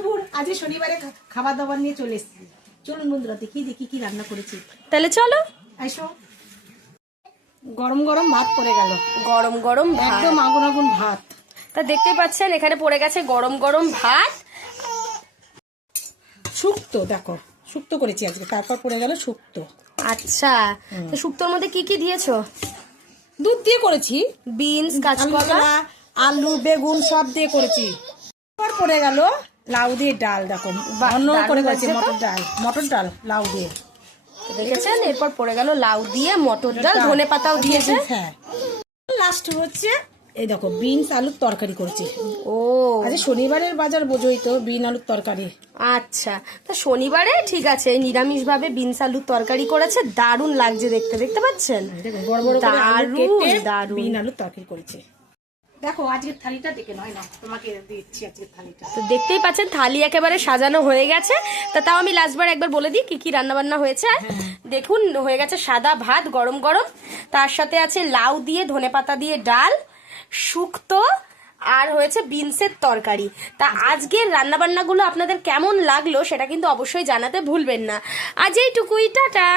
দুপুর আজ শনিবারে খাবার দাবার নিয়ে চলে এসেছি। চলুন বন্ধুরা দেখি দেখি কি রান্না করেছি। তাহলে চলো এসো। গরম গরম ভাত পড়ে গেল, গরম গরম একদম আগুন আগুন ভাত। তা দেখতে পাচ্ছেন এখানে পড়ে গেছে গরম গরম ভাত। শুক্তো, দেখো শুক্তো করেছি আজকে। তারপর পড়ে গেল শুক্তো। আচ্ছা, তো শুক্তোর মধ্যে কি কি দিয়েছো? দুধ দিয়ে করেছি, বিনস, কাঁচকলা, আলু বেগুন সব দিয়ে করেছি। তারপর পড়ে গেল লাউ দিয়ে ডাল। দেখো অন্য করে করেছি, মটর ডাল লাউ দিয়ে দেখেছেন। এরপর পড়ে গেল লাউ দিয়ে মটর ডাল, ধনে পাতাও দিয়েছে। হ্যাঁ, লাস্ট হচ্ছে এই দেখো বিনস আলুর তরকারি করেছি। ও আজ শনিবারের বাজার বোঝোই তো, বিন আলুর তরকারি। আচ্ছা, তো শনিবারে ঠিক আছে নিরামিষ ভাবে বিনস আলুর তরকারি করেছে। দারুণ লাগছে দেখতে, দেখতে পাচ্ছেন। দেখো বড় বড় করে আলু কেটে দারুণ বিন আলুর তরকারি করেছে। দেখো আজকের থালিটা দেখে নয় না, তোমাকে দিচ্ছি আজকের থালিটা। তো দেখতেই পাচ্ছেন থালি একেবারে সাজানো হয়ে গেছে। তা তাও আমি লাস্টবার একবার বলে দিই কি কি রান্না বান্না হয়েছে। দেখুন হয়ে গেছে সাদা ভাত গরম গরম, তার সাথে আছে লাউ দিয়ে ধনেপাতা দিয়ে ডাল, শুক্তো, আর হয়েছে বিনসের তরকারি। তা আজকের রান্নাবান্নাগুলো আপনাদের কেমন লাগলো সেটা কিন্তু অবশ্যই জানাতে ভুলবেন না। আজ এইটুকুই, টাটা।